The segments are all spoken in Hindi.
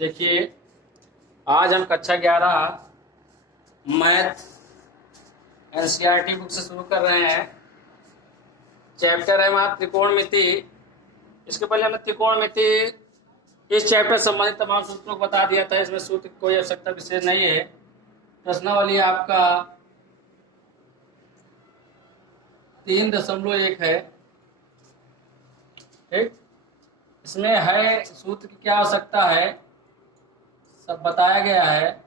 देखिए, आज हम कक्षा 11 मैथ एनसीईआरटी बुक से शुरू कर रहे हैं। चैप्टर है हमारा त्रिकोणमिति। इसके पहले हमने त्रिकोणमिति इस चैप्टर से संबंधित तमाम सूत्रों को बता दिया था। इसमें सूत्र की कोई आवश्यकता विशेष नहीं है। प्रश्नावली आपका 3.1 है। ठीक, इसमें है सूत्र की क्या आवश्यकता है सब बताया गया है।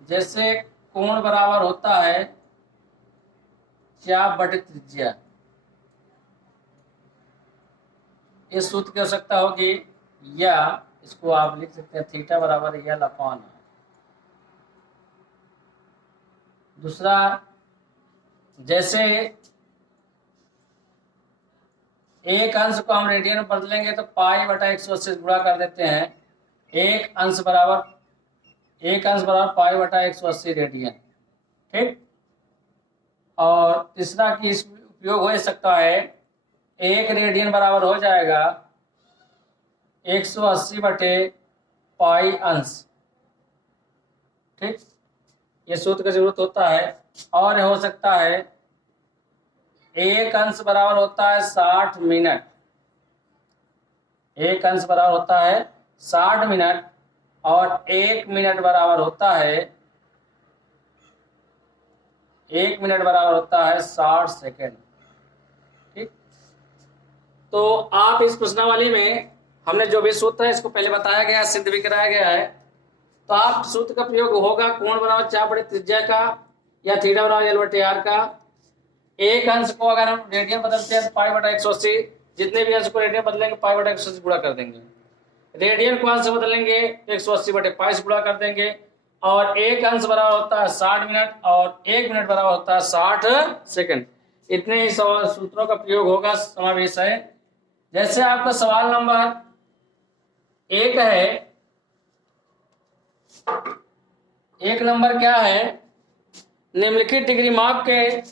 जैसे कोण बराबर होता है चाप बटे त्रिज्या, इस सूत्र की आवश्यकता होगी, या इसको आप लिख सकते हैं थीटा बराबर एल अपॉन आर। दूसरा, जैसे एक अंश को हम रेडियन में बदलेंगे तो पाई बटा 180 से गुणा कर देते हैं। एक अंश बराबर पाई बटा 180 रेडियन। ठीक, और तीसरा की इस उपयोग हो सकता है, एक रेडियन बराबर हो जाएगा 180 बटे पाई अंश। ठीक, ये सूत्र की जरूरत होता है। और हो सकता है एक अंश बराबर होता है 60 मिनट। एक अंश बराबर होता है 60 मिनट और 1 मिनट बराबर होता है 60 सेकेंड। ठीक, तो आप इस प्रश्नावली में हमने जो भी सूत्र है इसको पहले बताया गया, सिद्ध भी कराया गया है। तो आप सूत्र का प्रयोग होगा कोण बराबर चाप बटे त्रिज्या का या थीटा बराबर एल बटे आर का। एक अंश को अगर हम रेडियन बदलते हैं तो पाई बटा 180, जितने भी अंश को रेडियन बदलेंगे पाई बटा 180 से गुणा कर देंगे। रेडियन को अंश से बदलेंगे तो 180 बटे पाई से गुणा कर देंगे। और एक अंश बराबर होता है 60 मिनट और 1 मिनट बराबर होता है 60 सेकंड। इतने ही सूत्रों का प्रयोग होगा समावेश है। जैसे आपका सवाल नंबर 1 है, एक नंबर क्या है, निम्नलिखित डिग्री माप के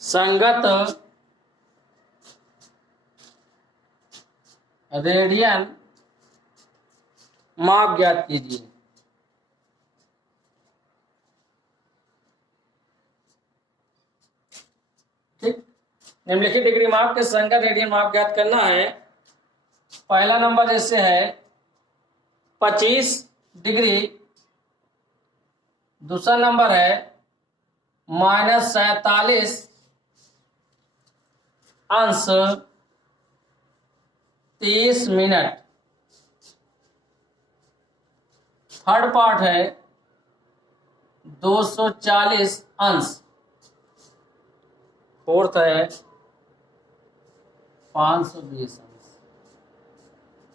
संगत रेडियन माप ज्ञात कीजिए। ठीक, निम्नलिखित डिग्री माप के संगत रेडियन माप ज्ञात करना है। पहला नंबर जैसे है 25 डिग्री, दूसरा नंबर है -47 अंश 30 मिनट, थर्ड पार्ट है 240 अंश, फोर्थ है 520 अंश।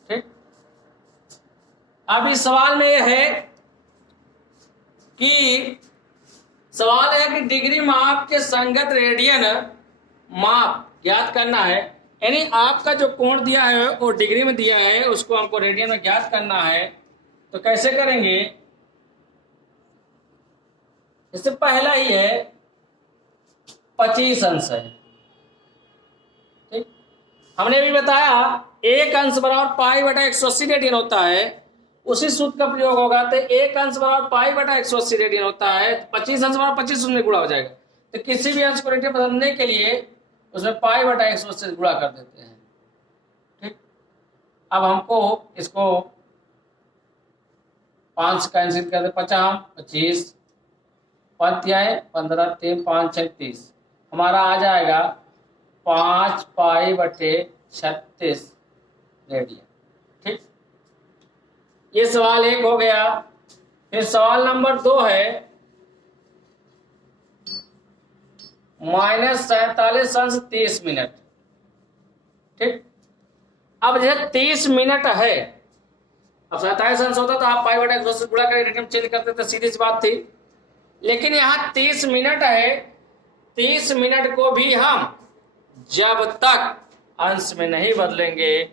ठीक, अब इस सवाल में यह है कि डिग्री माप के संगत रेडियन माप ज्ञात करना है। यानी आपका जो कोण दिया है वो डिग्री में दिया है, उसको हमको रेडियन में ज्ञात करना है। तो कैसे करेंगे, इससे पहला ही है 25 अंश है। ठीक, हमने भी बताया एक अंश बराबर पाई बटा 180 रेडियन होता है। उसी सूत्र का प्रयोग होगा तो एक अंश बराबर पाई बटा 180 रेडियन होता है। 25 अंश बराबर 25 में गुणा हो जाएगा। तो किसी भी अंश को रेडियन बदलने के लिए उसमें पाई बटा 180 से गुणा कर देते हैं। ठीक, अब हमको इसको 5 कैंसिल कर दे, 50 25 पंत्याए 15 3 5 6 30, हमारा आ जाएगा 5 पाई बटे 36 रेडियन। ठीक, ये सवाल 1 हो गया। फिर सवाल नंबर 2 है -47 अंश 30 मिनट। ठीक, अब जैसे 30 मिनट है, अब 47 अंश होता तो आप पाई बटा 180 से गुणा करके रेडियन चेंज करते तो सीधी सी बात थी। लेकिन यहाँ 30 मिनट है, 30 मिनट को भी हम जब तक अंश में नहीं बदलेंगे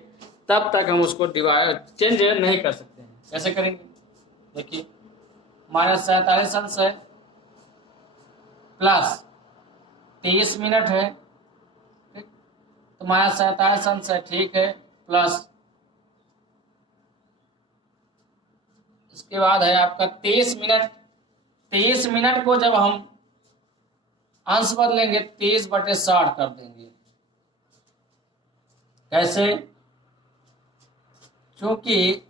तब तक हम उसको चेंज नहीं कर सकते हैं। कैसे करेंगे, देखिए -47 अंश है, प्लस 30 मिनट है, ठीक, तो माइनस 47 अंश है, ठीक है, प्लस इसके बाद है आपका 30 मिनट। 30 मिनट को जब हम अंश बदलेंगे 30/60 कर देंगे। कैसे? क्योंकि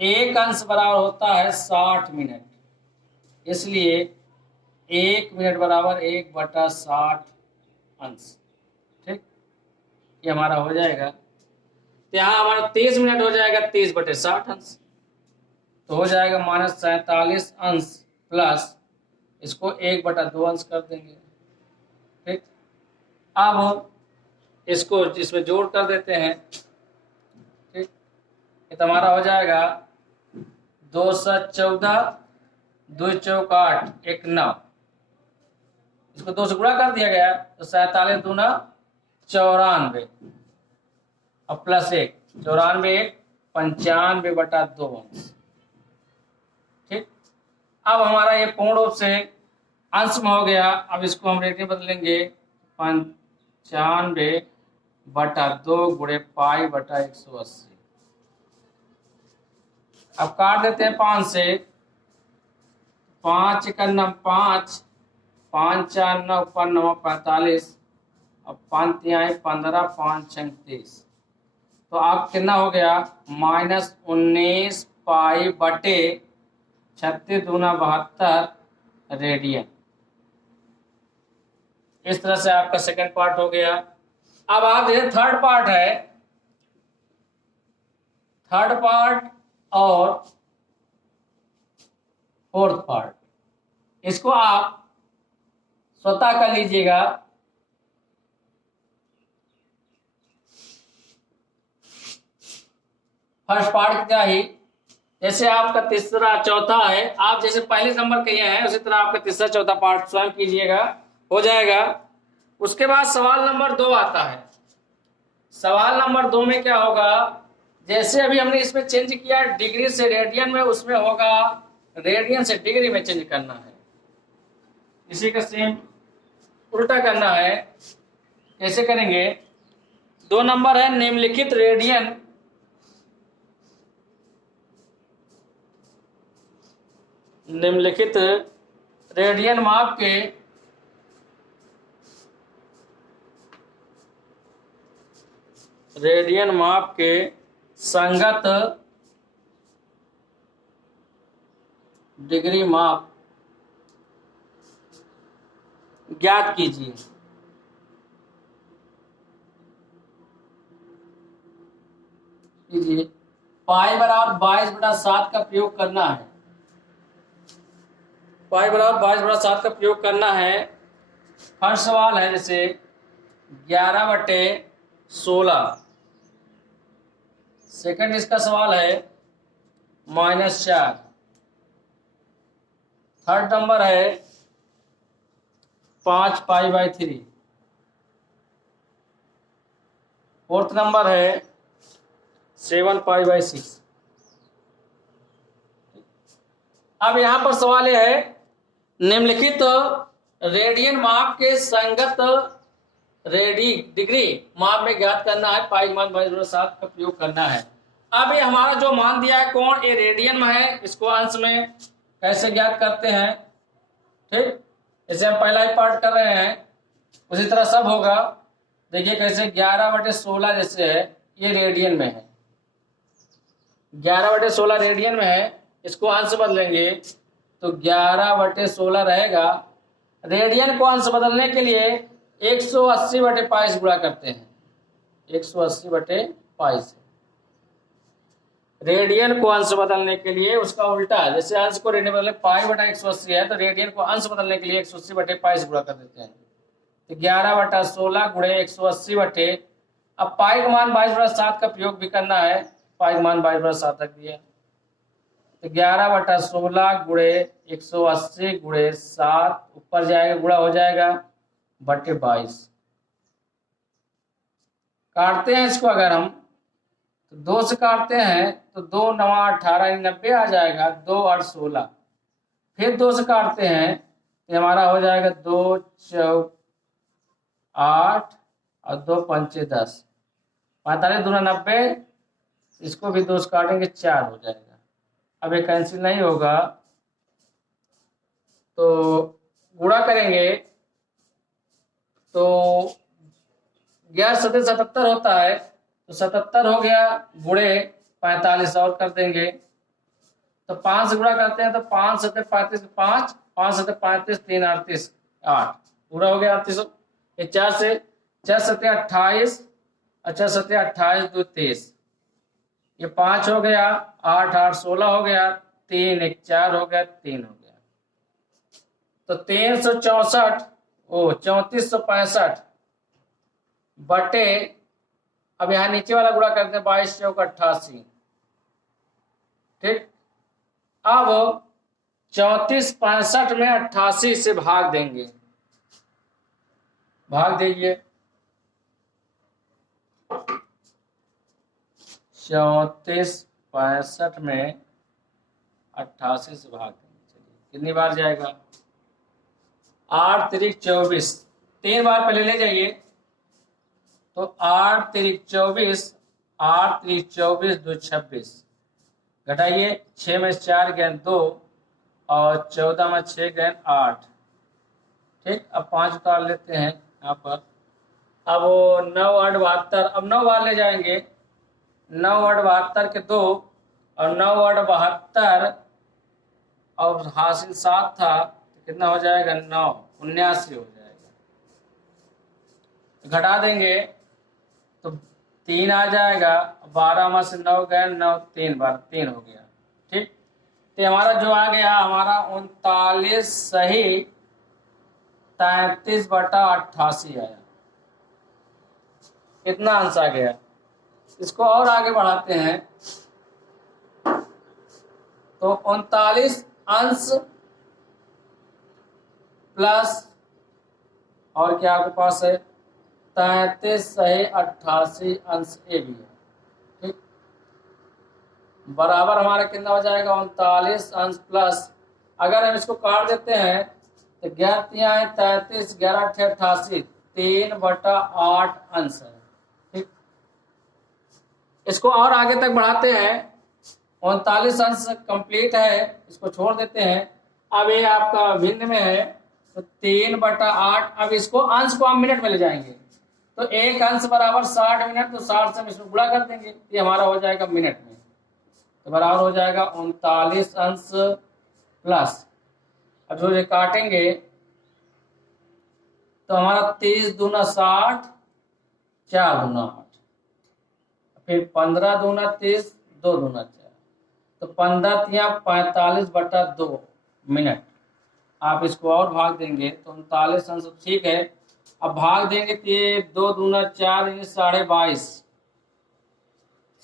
एक अंश बराबर होता है 60 मिनट, इसलिए 1 मिनट बराबर 1/60 अंश, ठीक, ये हमारा हो जाएगा। तो यहाँ हमारा 30 मिनट हो जाएगा 30/60 अंश, तो हो जाएगा -47 अंश प्लस इसको 1/2 अंश कर देंगे, ठीक। अब इसको इसमें जोड़ कर देते हैं, ठीक, ये तो हमारा हो जाएगा 214, 2 चौक 8, 1 9, इसको 2 से गुणा कर दिया गया तो 47 दूना 94 और प्लस 1, 94 1 95/2 अंश, ठीक। अब हमारा ये पूर्ण रूप से अंश में हो गया। अब इसको हम रेडियन बदलेंगे 95/2 गुणे π/180। अब काट देते हैं 5 से, 5 × 9 5, 5 × 4 9 × 9 45 और 5 × 3 15, 5 × 6 30। तो अब कितना हो गया? -19 π/36 दूना 72 रेडियन। इस तरह से आपका सेकंड पार्ट हो गया। अब आप देखिए थर्ड पार्ट है, थर्ड पार्ट और फोर्थ पार्ट, इसको आप स्वतः कर लीजिएगा। फर्स्ट पार्ट क्या ही, जैसे आपका तीसरा चौथा है, आप जैसे पहले नंबर किए हैं उसी तरह आपका तीसरा चौथा पार्ट स्वयं कीजिएगा, हो जाएगा। उसके बाद सवाल नंबर 2 आता है। सवाल नंबर 2 में क्या होगा, जैसे अभी हमने इसमें चेंज किया डिग्री से रेडियन में, उसमें होगा रेडियन से डिग्री में चेंज करना है। इसी का सेम उल्टा करना है। कैसे करेंगे? 2 नंबर है निम्नलिखित रेडियन, निम्नलिखित रेडियन माप के संगत डिग्री माप ज्ञात कीजिए। π=22/7 का प्रयोग करना है। π=22/7 का प्रयोग करना है। फर्स्ट सवाल है जैसे 11/16। सेकंड इसका सवाल है -4। थर्ड नंबर है 5π/3। फोर्थ नंबर है 7π/6। अब यहां पर सवाल यह है, निम्नलिखित रेडियन माप के संगत डिग्री माप में ज्ञात करना है। π=22/7 का प्रयोग करना है। अब ये हमारा जो मान दिया है कोण, ये रेडियन में है, इसको अंश में कैसे ज्ञात करते हैं, ठीक। जैसे हम पहला ही पार्ट कर रहे हैं उसी तरह सब होगा। देखिए कैसे 11/16 जैसे है, ये रेडियन में है, 11/16 रेडियन में है, इसको अंश बदलेंगे तो 11/16 रहेगा। रेडियन को अंश बदलने के लिए 180/π से गुणा करते हैं, 180/π से। रेडियन को अंश बदलने के लिए उसका उल्टा, जैसे अंश को रेडियन बदलने π/180 है, तो रेडियन को अंश बदलने के लिए 180/π से गुणा कर देते हैं। तो 11/16 गुणे 180/, अब पाई का मान 22/7 का प्रयोग भी करना है। पाई का मान 22/7 रख दिया, तो 11/16 गुणे 180 गुणे 7 ऊपर जाएगा, गुणा हो जाएगा बटे 22। काटते हैं इसको अगर हम तो 2 से काटते हैं तो 2 9 18 90 आ जाएगा, 2 8 16। फिर 2 से काटते हैं ये हमारा हो जाएगा 2 चौक 8 और 2 पंचे 10, 45 दूना 90, इसको भी 2 से काटेंगे 4 हो जाएगा। अब ये कैंसिल नहीं होगा तो गुणा करेंगे तो 11×7=77 होता है, तो 77 हो गया, गुणे 45 और कर देंगे तो 5 से गुणा करते हैं तो 5×7=35, 5 5×7=35, 3×8=38, 8 पूरा हो गया 38। ये 4 से 4×7=28, 4×7=28, 2 23, ये 5 हो गया, 8 8 16 हो गया, 3 1 4 हो गया, 3 हो गया, तो 364 3465 बटे, अब यहाँ नीचे वाला गुणा करते हैं 22 चौक 88, ठीक। अब 3465 में 88 से भाग देंगे, भाग दीजिए 3465 में 88 से भाग देंगे। चलिए कितनी बार जाएगा, 8 3 24, 3 बार पहले ले जाइए तो 8 3 24, 8 3 24, 2 26, घटाइए 6 में 4 गए 2 और 14 में 6 गए 8, ठीक। अब 5 उतार लेते हैं यहाँ पर, अब 9 8 72, अब 9 बार ले जाएंगे, 9 8 72 के 2 और 9 8 72 और हासिल 7 था तो कितना हो जाएगा, 9 79 हो जाएगा। घटा देंगे तो 3 आ जाएगा, 12 में से 9 गए 9, 3 बार 3 हो गया, ठीक। तो हमारा जो आ गया, हमारा 39 सही 33/88 आया। कितना अंश आ गया, इसको और आगे बढ़ाते हैं तो 39 अंश प्लस और क्या आपके पास है 33 सही 88 अंश ए भी है, ठीक। बराबर हमारा कितना हो जाएगा, 39 अंश प्लस, अगर हम इसको काट देते हैं तो 11 3 33, 11 8 88, 3/8 अंश है, ठीक। इसको और आगे तक बढ़ाते हैं, 39 अंश कंप्लीट है, इसको छोड़ देते हैं। अब ये आपका भिन्न में है तो 3/8, अब इसको अंश को हम मिनट में ले जाएंगे तो एक अंश बराबर 60 मिनट, तो 60 से हम इसमें गुणा कर देंगे, ये हमारा हो जाएगा मिनट में, तो बराबर हो जाएगा 39 अंश प्लस, अब जो ये काटेंगे तो हमारा 30 दूना 60, 4 दूना 8, फिर 15 दूना 30, 2 दूना 4, तो 15 तिया 45/2 मिनट। आप इसको और भाग देंगे तो 39 अंश, ठीक है। अब भाग देंगे तो ये 2 दूना 4, ये 22.5,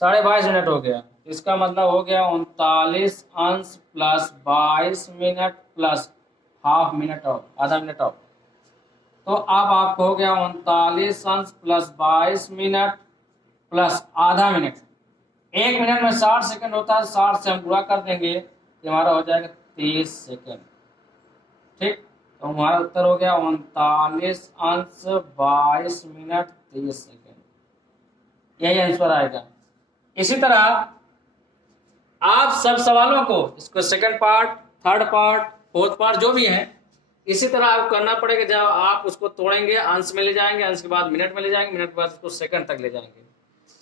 22.5 मिनट हो गया, इसका मतलब हो गया 39 अंश plus 22 minute plus half minute और आधा मिनट और, तो अब आपको हो गया 39 अंश प्लस 22 मिनट प्लस आधा मिनट। 1 मिनट में 60 सेकंड होता है, 60 से हम गुणा कर देंगे तो हमारा हो जाएगा 30 सेकंड, ठीक। तो हमारा उत्तर हो गया 39 अंश 22 मिनट 30 सेकंड, यही आंसर आएगा। इसी तरह आप सब सवालों को, इसको second part, third part, fourth part जो भी है, इसी तरह आपको करना पड़ेगा। जब आप उसको तोड़ेंगे, अंश में ले जाएंगे, अंश के बाद मिनट में ले जाएंगे, मिनट के बाद उसको सेकंड तक ले जाएंगे,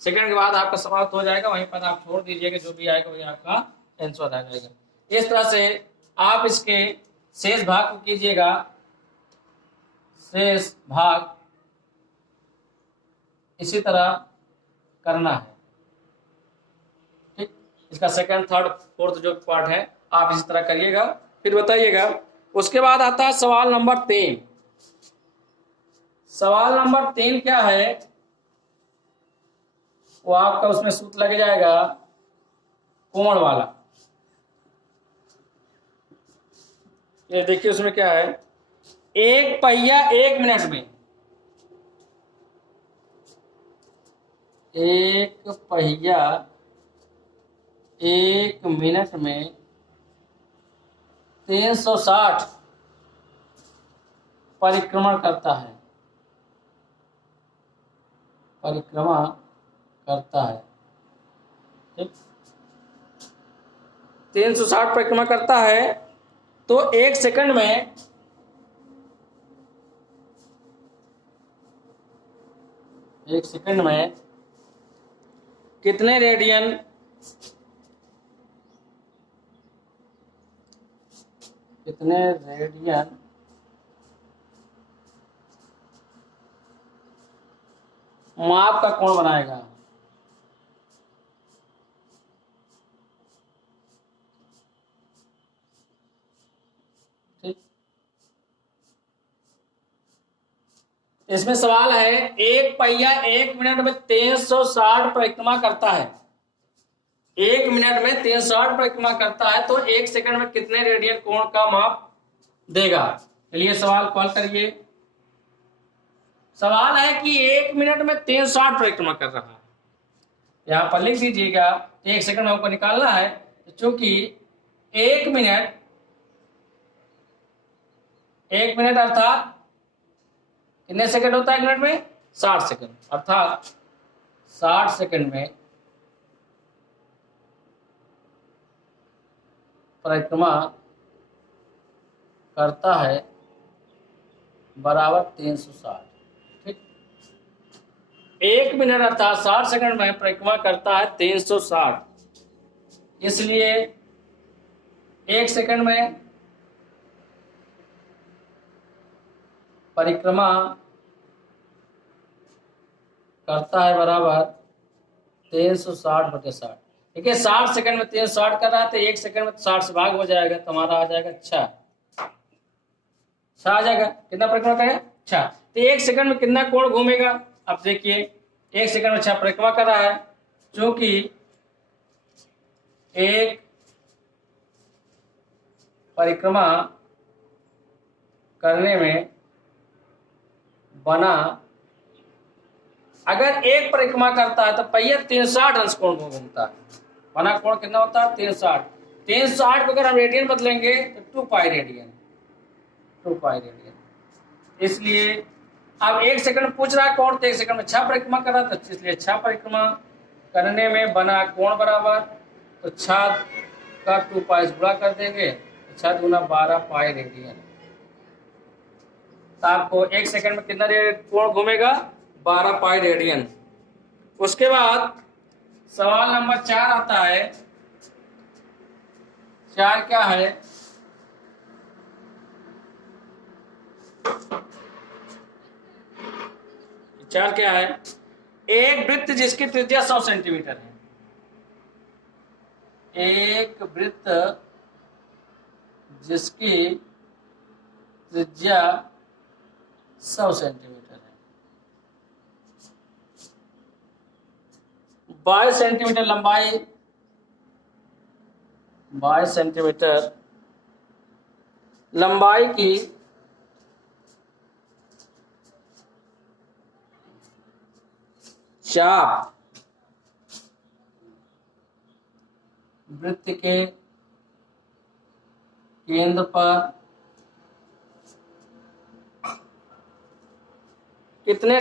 सेकंड के बाद आपका समाप्त हो जाएगा, वहीं पर आप छोड़ दीजिएगा, जो भी आएगा वही आपका आंसर आ जाएगा। इस तरह से आप इसके शेष भाग को कीजिएगा, शेष भाग इसी तरह करना है, ठीक। इसका सेकंड थर्ड फोर्थ जो पार्ट है आप इसी तरह करिएगा, फिर बताइएगा। उसके बाद आता है सवाल नंबर 3। सवाल नंबर 3 क्या है, वो आपका उसमें सूत्र लग जाएगा कोण वाला। ये देखिए उसमें क्या है, एक पहिया 1 मिनट में, एक पहिया 1 मिनट में 360 परिक्रमण करता है, परिक्रमा करता है, ठीक। 360 परिक्रमा करता है तो 1 सेकंड में कितने रेडियन माप का कोण बनाएगा? ठीक, इसमें सवाल है एक पहिया 1 मिनट में 360 परिक्रमा करता है, 1 मिनट में 360 परिक्रमा करता है तो 1 सेकंड में कितने रेडियन कोण का माप देगा? चलिए सवाल को हल करिए। सवाल है कि 1 मिनट में 360 परिक्रमा कर रहा है, यहां पर लिख दीजिएगा। 1 सेकंड में आपको निकालना है, चूंकि 1 मिनट अर्थात कितने सेकंड होता है 1 मिनट में? 60 सेकंड, अर्थात 60 सेकंड में परिक्रमा करता है बराबर 360, ठीक। 1 मिनट अर्थात 60 सेकंड में परिक्रमा करता है 360, इसलिए 1 सेकंड में परिक्रमा करता है बराबर 360/60, ठीक है। 60 सेकंड में 360 कर रहा है तो 1 सेकंड में 60 से भाग हो जाएगा तो हमारा आ जाएगा 6 आ जाएगा। कितना परिक्रमा करेगा? 6। तो 1 सेकंड में कितना कोण घूमेगा? अब देखिए 1 सेकंड में 6 परिक्रमा कर रहा है, क्योंकि 1 परिक्रमा करने में बना, अगर 1 परिक्रमा करता है तो पहिया 360 अंश कोण घूमता है, बना कोण कितना होता है? 360। 360 को अगर हम रेडियन बदलेंगे तो 2 पाई रेडियन, इसलिए अब 1 सेकंड पूछ रहा है कोण, तो 1 सेकंड में 6 परिक्रमा कर रहा था, इसलिए 6 परिक्रमा करने में बना कोण बराबर, तो 6 का 2 पाई गुणा कर देंगे, 6 दूना 12 पाई रेडियन। तो आपको 1 सेकंड में कितना कोण घूमेगा? 12 पाई रेडियन। उसके बाद सवाल नंबर 4 आता है। 4 क्या है? एक वृत्त जिसकी त्रिज्या 100 सेंटीमीटर है, एक वृत्त जिसकी त्रिज्या 100 सेंटीमीटर है, 22 सेंटीमीटर लंबाई, 22 सेंटीमीटर लंबाई की चाप वृत्त के केंद्र पर कितने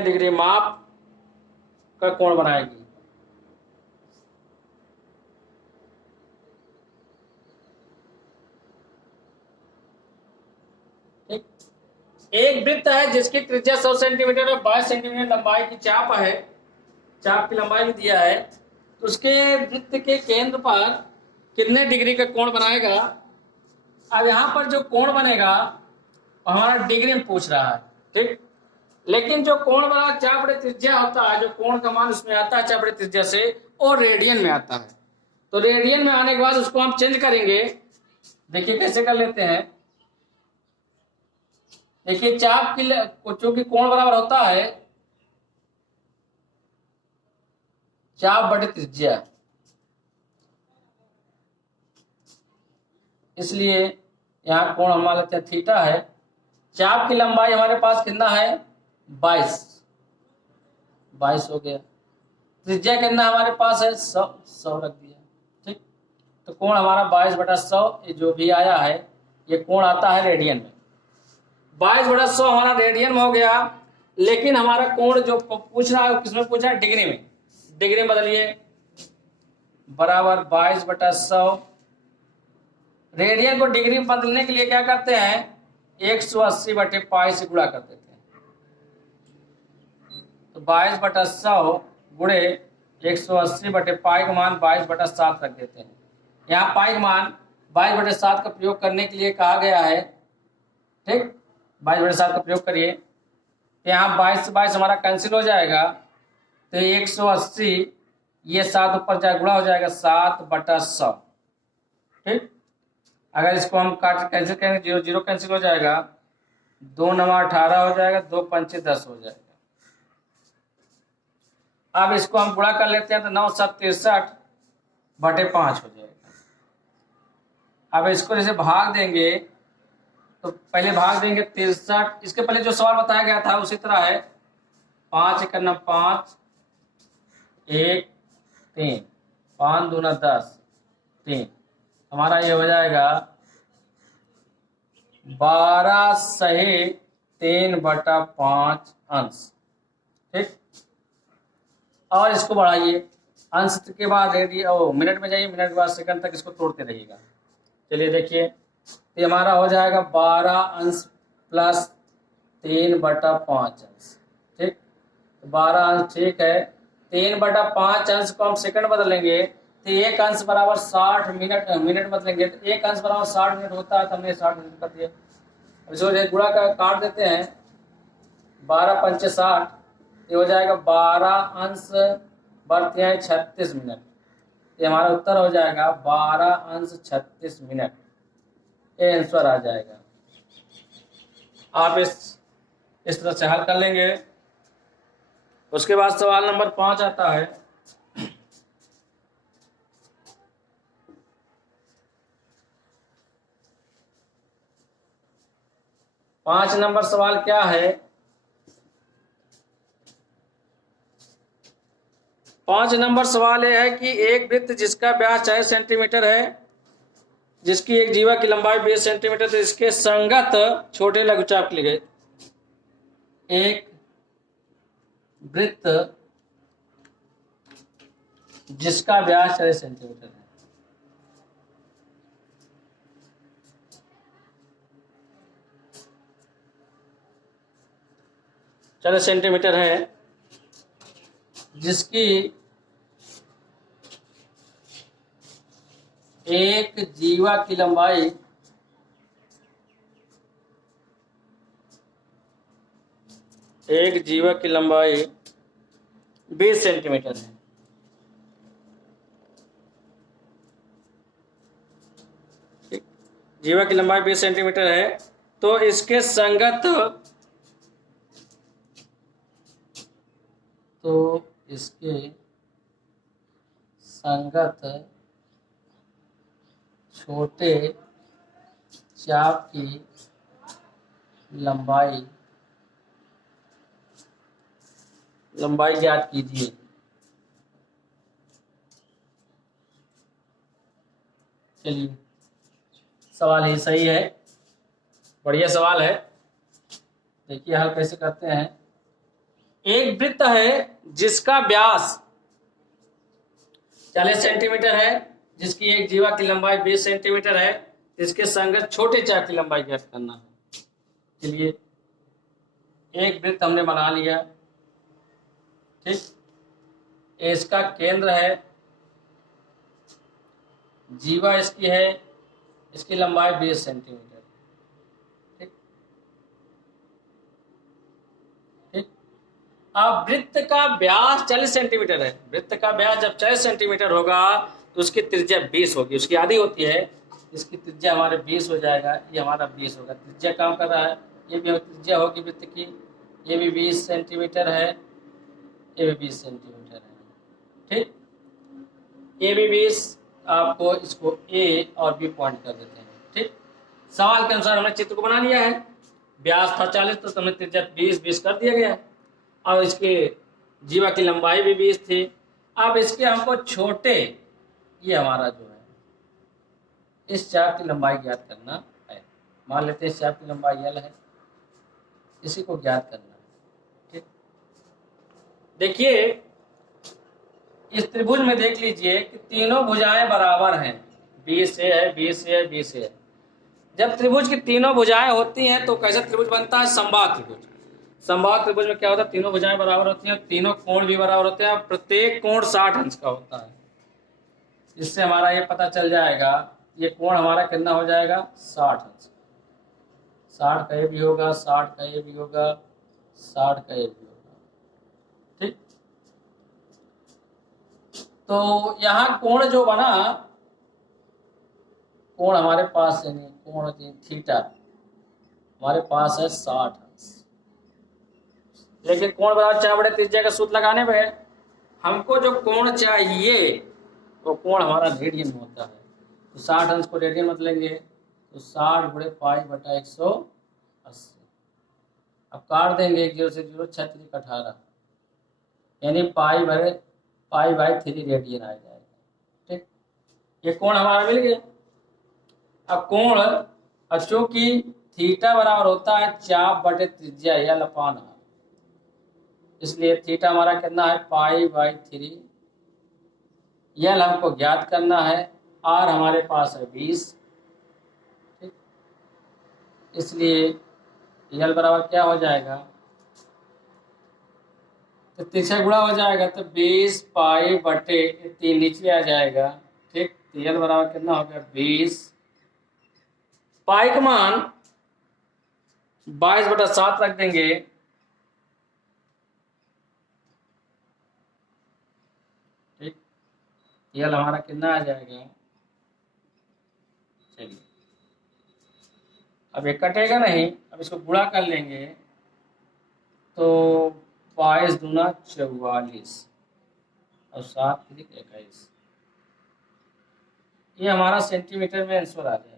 डिग्री माप का कोण बनाएगी? ठीक, एक वृत्त है जिसकी त्रिज्या 100 सेंटीमीटर और 22 सेंटीमीटर लंबाई की चाप है, चाप की लंबाई भी दिया है, तो उसके वृत्त के केंद्र पर कितने डिग्री का कोण बनाएगा? अब यहां पर जो कोण बनेगा हमारा डिग्री में पूछ रहा है, ठीक। लेकिन जो कोण बना चाप बटे त्रिज्या होता है, जो कोण का मान उसमें आता है चाप बटे त्रिज्या से, और रेडियन में आता है। तो रेडियन में आने के बाद उसको हम चेंज करेंगे। देखिए कैसे कर लेते हैं। देखिए चाप की चूंकि कोण बराबर होता है चाप बटे त्रिज्या, इसलिए यहाँ कोण हमारा थीटा है। चाप की लंबाई हमारे पास कितना है? 22 हो गया। त्रिज्या कितना हमारे पास है? 100 रख दिया, ठीक। तो कोण हमारा 22/100 ये जो भी आया है ये कोण आता है रेडियन में। 22/100 हमारा रेडियन में हो गया, लेकिन हमारा कोण जो पूछ रहा है किसमें पूछ रहा है, डिग्री में। डिग्री में बदलिए, बराबर 22/100। रेडियन को डिग्री में बदलने के लिए क्या करते हैं, 180/π से गुणा कर देते हैं। तो 22/100 गुणे 180/π का मान 22/7 रख देते हैं। यहाँ पाई का मान 22/7 का प्रयोग करने के लिए कहा गया है। ठीक, 22/7 का प्रयोग करिए, तो यहाँ 22 से 22 हमारा कैंसिल हो जाएगा, तो 180 ये 7 ऊपर जाए गुणा हो जाएगा 7/100। ठीक, अगर इसको हम काट कैंसिल करेंगे 0 0 कैंसिल हो जाएगा, 2 9 18 हो जाएगा, 2 5 10 हो जाएगा। अब इसको हम गुणा कर लेते हैं तो 9 7 63/5 हो जाएगा। अब इसको जैसे भाग देंगे तो पहले भाग देंगे 63, इसके पहले जो सवाल बताया गया था उसी तरह है, 5 1 9 5 1 3 5 2 10 3, हमारा ये हो जाएगा 12 सही 3/5 अंश। ठीक, और इसको बढ़ाइए, अंश के बाद मिनट में जाइए, मिनट के बाद सेकंड तक इसको तोड़ते रहिएगा। चलिए देखिए, तो हमारा हो जाएगा 12 अंश प्लस 3/5 अंश। ठीक, तो 12 अंश ठीक है, 3/5 अंश को हम सेकंड बदलेंगे तो एक अंश बराबर 60 मिनट, मिनट बदलेंगे तो एक अंश बराबर 60 मिनट होता है, तो हमने 60 मिनट कर दिया। अब इसको गुणा कर काट देते हैं, 12 5 60, ये हो जाएगा 12 अंश बढ़ते हैं 36 मिनट। ये हमारा उत्तर हो जाएगा 12 अंश 36 मिनट, ये आंसर आ जाएगा। आप इस तरह से हल कर लेंगे। उसके बाद सवाल नंबर 5 आता है। पांच नंबर सवाल क्या है, 5 नंबर सवाल यह है कि एक वृत्त जिसका व्यास 40 सेंटीमीटर है, जिसकी एक जीवा की लंबाई 20 सेंटीमीटर, तो इसके संगत छोटे लघुचाप के लिए एक वृत्त जिसका व्यास 40 सेंटीमीटर है, सेंटीमीटर है, जिसकी एक जीवा की लंबाई 20 सेंटीमीटर है। जीवा की लंबाई 20 सेंटीमीटर है, तो इसके संगत छोटे चाप की लंबाई ज्ञात कीजिए। चलिए, सवाल ही सही है, बढ़िया सवाल है। देखिए हल कैसे करते हैं। एक वृत्त है जिसका व्यास 40 सेंटीमीटर है, जिसकी एक जीवा की लंबाई 20 सेंटीमीटर है, इसके संगत छोटे चाप की लंबाई ज्ञात करना है। चलिए, एक वृत्त हमने बना लिया। ठीक, इसका केंद्र है, जीवा इसकी है, इसकी लंबाई 20 सेंटीमीटर। अब वृत्त का व्यास 40 सेंटीमीटर है। वृत्त का व्यास जब 40 सेंटीमीटर होगा तो उसकी त्रिज्या 20 होगी, उसकी आधी होती है, इसकी त्रिज्या हमारे 20 हो जाएगा, ये हमारा 20 होगा। त्रिज्या काम कर रहा है, ये भी त्रिज्या होगी वृत्त की, ये भी 20 सेंटीमीटर है, ये भी 20 सेंटीमीटर है। ठीक, ये भी 20, आपको इसको ए और बी पॉइंट कर देते हैं। ठीक, सवाल के अनुसार हमने चित्र को बना लिया है। व्यास था 40 तो हमने त्रिज्या 20 कर दिया गया है, और इसके जीवा की लंबाई भी 20 थी। अब इसके हमको छोटे, ये हमारा जो है इस चाप की लंबाई ज्ञात करना है। मान लेते हैं इस चाप की लंबाई L है, इसी को ज्ञात करना है। ठीक, देखिए इस त्रिभुज में देख लीजिए कि तीनों भुजाएं बराबर हैं, 20 से है, 20 से है, 20 से है। जब त्रिभुज की तीनों भुजाएं होती हैं तो कैसा त्रिभुज बनता है? समबाहु त्रिभुज। समबाहु त्रिभुज में क्या होता है? तीनों भुजाएं बराबर होती हैं, तीनों कोण भी बराबर होते हैं, और प्रत्येक कोण 60 अंश का होता है। इससे हमारा ये पता चल जाएगा, ये कोण हमारा कितना हो जाएगा? 60 अंश। 60 का ये भी होगा, 60 का ये भी होगा, 60 का ये भी होगा। ठीक, तो यहाँ कोण जो बना, कोण हमारे पास है नहीं, कोण थीटा हमारे पास है 60 अंश। लेकिन कोण बराबर चार बटे त्रिज्या का सूत्र लगाने पे हमको जो कोण चाहिए वो कोण हमारा रेडियन में होता है। तो 60 अंश को रेडियन मत लेंगे तो 60 गुणे पाई बटा 180। अब काट देंगे 1 0 से 0, 6 3 18, यानी पाई बाई 3 रेडियन आ जाएगा। ठीक, ये कोण हमारा मिल गया। अब कोण, चूंकि थीटा बराबर होता है चाप बटे त्रिज्या L अपान R, इसलिए थीटा हमारा कितना है? Pi by 3। L हमको ज्ञात करना है, R हमारे पास है 20। ठीक, इसलिए L बराबर क्या हो जाएगा? तो 3 गुणा हो जाएगा तो 20 पाई बटे 3 नीचे आ जाएगा। ठीक, तो L बराबर कितना हो गया? 20। पाई का मान 22/7 रख देंगे। ठीक, L हमारा कितना आ जाएगा? चलिए, अब ये कटेगा नहीं, अब इसको गुणा कर लेंगे तो 22 दूना 44 और 7 3 21, ये हमारा सेंटीमीटर में आंसर आ जाएगा।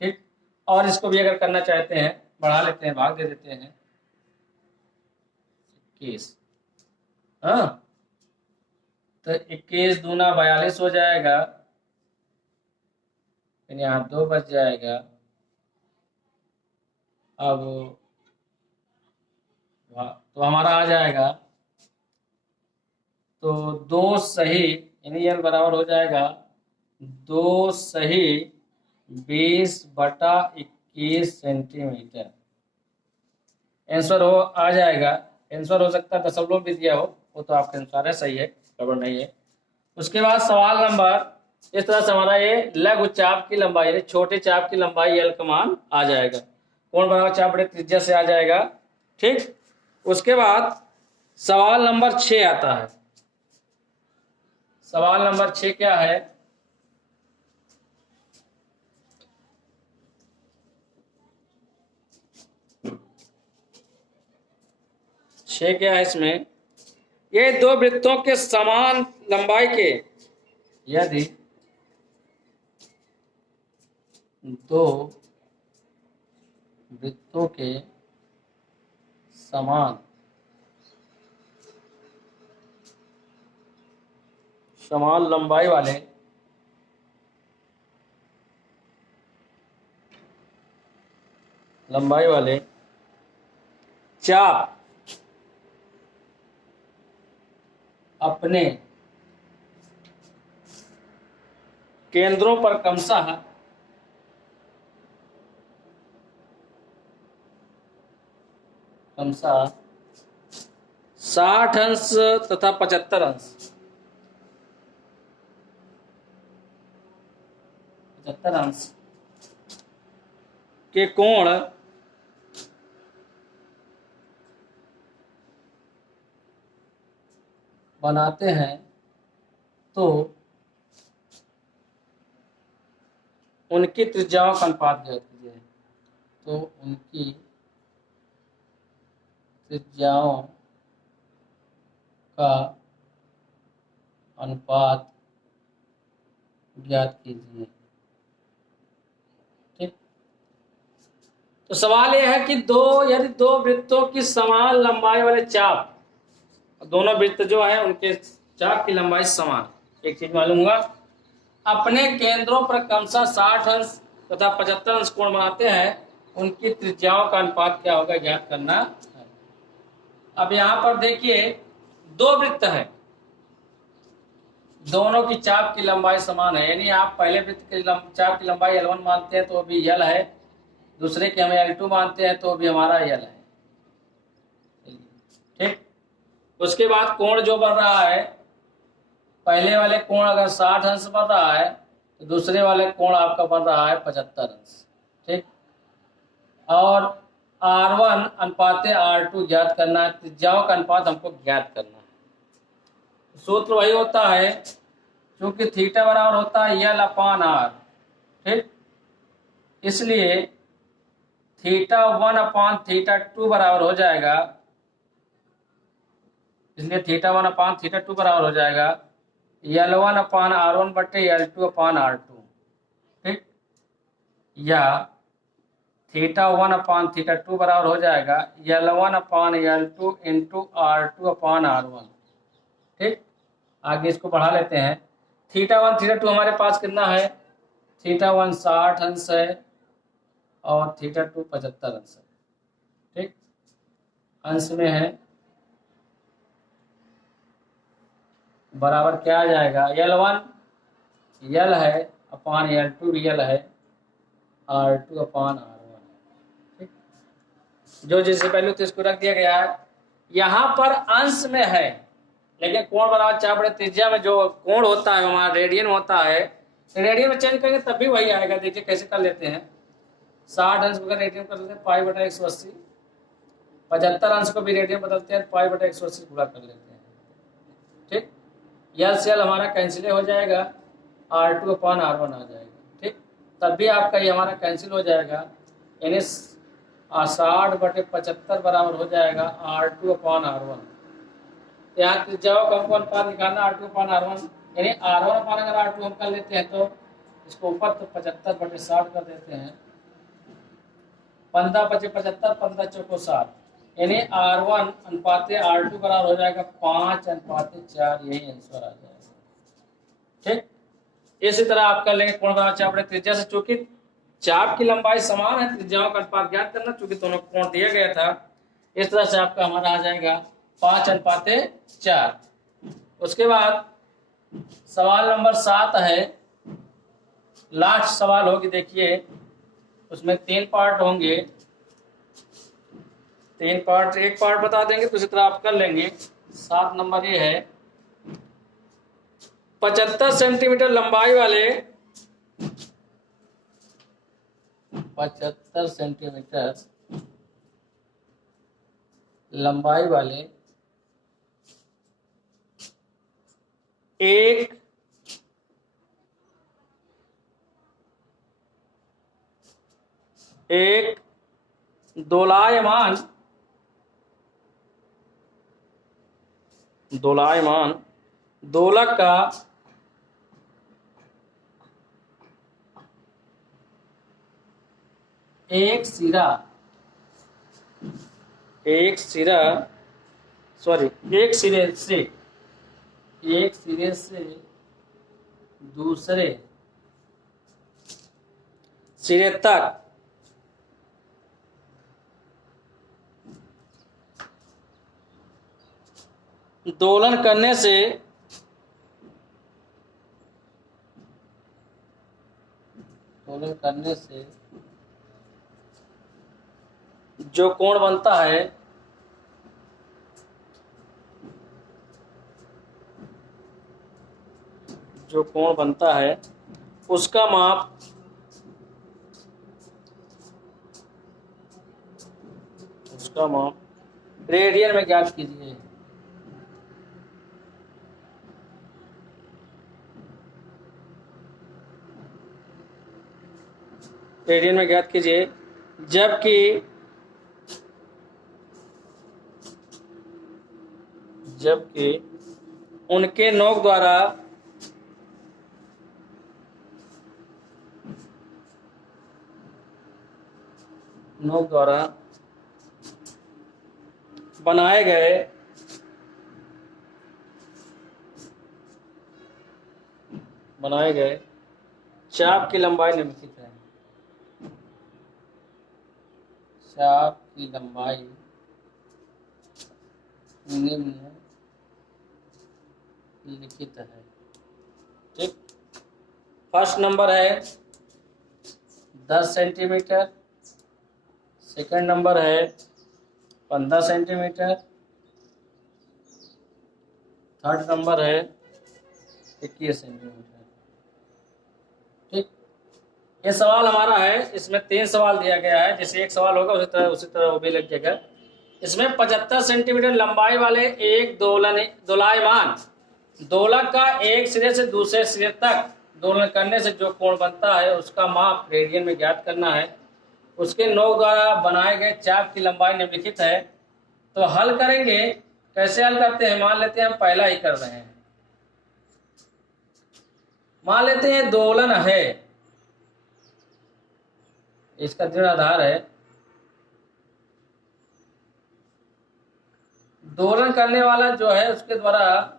ठीक, और इसको भी अगर करना चाहते हैं बढ़ा लेते हैं, भाग दे देते हैं 21। हाँ, तो 21 दूना 42 हो जाएगा, यहाँ 2 बच जाएगा। अब तो हमारा आ जाएगा, तो 2 सही, यानी L बराबर हो जाएगा 2 सही 20/21 सेंटीमीटर। आंसर हो आ जाएगा। आंसर हो सकता है दशमलव भी दिया हो, वो तो आपके अनुसार है, सही है, गड़बड़ नहीं है। उसके बाद सवाल नंबर, इस तरह से हमारा ये लघु चाप की लंबाई, छोटे चाप की लंबाई L का मान आ जाएगा। कोण बराबर चाप बटे त्रिज्या से आ जाएगा। ठीक, उसके बाद सवाल नंबर 6 आता है। सवाल नंबर 6 क्या है? क्या है इसमें? ये दो वृत्तों के समान लंबाई के, यदि दो वृत्तों के समान लंबाई वाले चाप अपने केंद्रों पर क्रमशः 60 अंश तथा 75 अंश के कोण बनाते हैं तो उनकी त्रिज्याओं का अनुपात ज्ञात कीजिए। तो उनकी त्रिज्याओं का अनुपात ज्ञात कीजिए। ठीक, तो सवाल यह है कि यदि दो वृत्तों की समान लंबाई वाले चाप, दोनों वृत्त जो है उनके चाप की लंबाई समान, एक चीज मालूम हुआ, अपने केंद्रों पर क्रमशः 60 अंश तथा 75 अंश कोण बनाते हैं, उनकी त्रिज्याओं का अनुपात क्या होगा ज्ञात करना है। अब यहां पर देखिए दो वृत्त है, दोनों की चाप की लंबाई समान है, यानी आप पहले वृत्त की चाप की लंबाई L1 मानते हैं तो भी L है, दूसरे की हमें L2 मानते हैं तो भी हमारा L है। ठीक, उसके बाद कोण जो बढ़ रहा है, पहले वाले कोण अगर 60 अंश बढ़ रहा है तो दूसरे वाले कोण आपका बढ़ रहा है 75 अंश। ठीक, और R1 अनुपाते R2 ज्ञात करना है, त्रिज्याओं का अनुपात हमको ज्ञात करना है। सूत्र वही होता है, क्योंकि थीटा बराबर होता है L/R। ठीक, इसलिए θ1/θ2 बराबर हो जाएगा, इसलिए θ1/θ2 बराबर हो जाएगा L1/R1 बटे L2/R2। ठीक, या θ1/θ2 बराबर हो जाएगा L1/L2 इंटू R2/R1। ठीक, आगे इसको बढ़ा लेते हैं। θ1 θ2 हमारे पास कितना है, θ1 60 अंश है और θ2 75 अंश है। ठीक, अंश में है, बराबर क्या आ जाएगा, L1 L है अपान L2 भी L है, R2/R1 है। ठीक, जो जैसे पहले तो इसको रख दिया गया है। यहाँ पर अंश में है, लेकिन कोण बराबर चाप बटे त्रिज्या में जो कोण होता है हमारा रेडियन होता है, रेडियन में चेंज करेंगे तब भी वही आएगा। देखिए कैसे कर लेते हैं, 60 अंश को रेडियन कर लेते हैं π/180, 75 अंश को भी रेडियन बदलते हैं π/180 गुणा कर लेते हैं। ठीक, L से L हमारा कैंसिल हो जाएगा, R2/R1 आ जाएगा। ठीक, तब भी आपका ये हमारा कैंसिल हो जाएगा, यानी 60/75 बराबर हो जाएगा R2/R1। यहाँ त्रिज्याओं का हमको अनुपात निकालना R2/R1, यानी R1 अगर R2 हम कर लेते हैं तो इसको ऊपर तो 75/60 कर देते हैं, 15 × 75 15 × 60, यानी R1 अनुपाते R2 बराबर हो जाएगा 5:4। यही आंसर आ जाएगा। ठीक, इसी तरह आप कर लेंगे कोण बराबर चाप बटे त्रिज्या से, चूंकि चाप की लंबाई समान है, त्रिज्याओं का अनुपात ज्ञात करना, चूंकि दोनों कोण दिया गया था। इस तरह से आपका हमारा आ जाएगा 5:4। उसके बाद सवाल नंबर 7 है, लास्ट सवाल होगी। देखिए उसमें 3 पार्ट होंगे, 3 पार्ट, एक पार्ट बता देंगे दूसरी तरह आप कर लेंगे। 7 नंबर ये है, 75 सेंटीमीटर लंबाई वाले 75 सेंटीमीटर लंबाई वाले एक दोलायमान दोलक का एक सिरे से दूसरे सिरे तक दोलन करने से जो कोण बनता है उसका माप रेडियन में ज्ञात कीजिए। रेडियन में ज्ञात कीजिए, जबकि उनके नोक द्वारा बनाए गए चाप की लंबाई निम्नलिखित है। चाप की लंबाई निम्नलिखित है। ठीक, फर्स्ट नंबर है 10 सेंटीमीटर, सेकंड नंबर है 15 सेंटीमीटर, थर्ड नंबर है 21 सेंटीमीटर। ठीक, ये सवाल हमारा है, इसमें 3 सवाल दिया गया है, जैसे एक सवाल होगा उसी तरह वो भी लग जाएगा। इसमें 75 सेंटीमीटर लंबाई वाले एक दोलायमान दोलक का एक सिरे से दूसरे सिरे तक दोलन करने से जो कोण बनता है उसका माप रेडियन में ज्ञात करना है। उसके नोक द्वारा बनाए गए चाप की लंबाई निम्नलिखित है। तो हल करेंगे, कैसे हल करते हैं, मान लेते हैं हम पहला ही कर रहे हैं। मान लेते हैं दोलन है, इसका दृढ़ आधार है, दोलन करने वाला जो है उसके द्वारा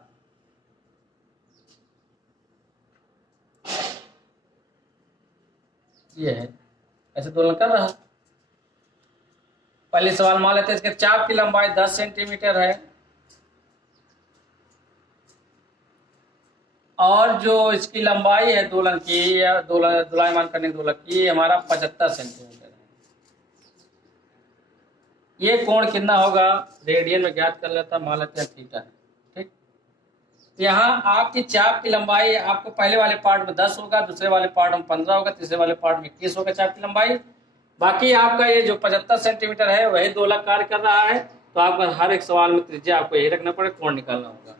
ये है, ऐसे दोलन कर रहा। पहले सवाल मान लेते हैं, इसके चाप की लंबाई 10 सेंटीमीटर है और जो इसकी लंबाई है दोलन की या दोलायमान करने के दोलक की हमारा 75 सेंटीमीटर है। ये कोण कितना होगा रेडियन में ज्ञात कर लेता, मान लेते हैं थीटा है। ठीक, यहाँ आपकी चाप की लंबाई आपको पहले वाले पार्ट में 10 होगा, दूसरे वाले पार्ट में 15 होगा, तीसरे वाले पार्ट में 21 होगा चाप की लंबाई। बाकी आपका ये जो 75 सेंटीमीटर है वही दोलक कार्य कर रहा है। तो आपका हर एक सवाल में त्रिज्या आपको यही रखना पड़ेगा, कोण निकालना होगा।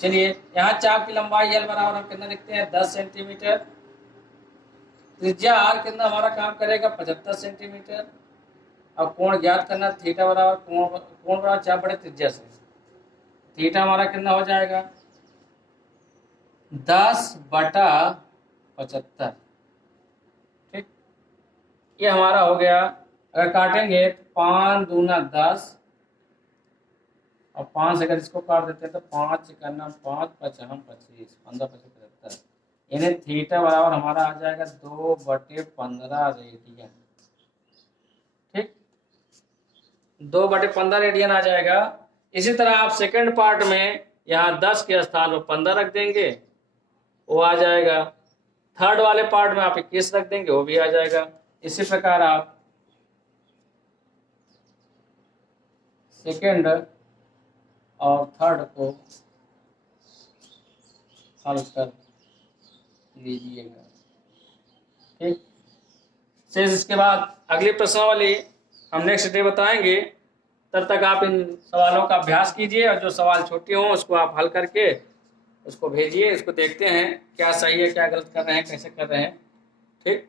चलिए, यहाँ चाप की लंबाई एल बराबर हम कितना लिखते हैं 10 सेंटीमीटर, त्रिज्या आर कितना हमारा काम करेगा 75 सेंटीमीटर, और कोण ज्ञात करना थीटा बराबर कोण बराबर चाप बड़े त्रिज्या से। थीटा हमारा कितना हो जाएगा 10/75। ठीक, ये हमारा हो गया। अगर काटेंगे तो 5 दूना 10 और 5 से अगर इसको काट देते हैं तो 5 करना 5 5 25 15 75, यानी थीटा बराबर हमारा आ जाएगा 2/15 रेडियन। ठीक, 2/15 रेडियन आ जाएगा। इसी तरह आप सेकंड पार्ट में यहाँ 10 के स्थान पर 15 रख देंगे, वो आ जाएगा। थर्ड वाले पार्ट में आप 21 रख देंगे, वो भी आ जाएगा। इसी प्रकार आप सेकंड और थर्ड को हल कर लीजिएगा। ठीक, शेष इसके बाद अगली प्रश्नावली हम नेक्स्ट डे बताएंगे। तब तक आप इन सवालों का अभ्यास कीजिए और जो सवाल छोटे हों उसको आप हल करके उसको भेजिए। इसको देखते हैं क्या सही है क्या गलत कर रहे हैं कैसे कर रहे हैं। ठीक।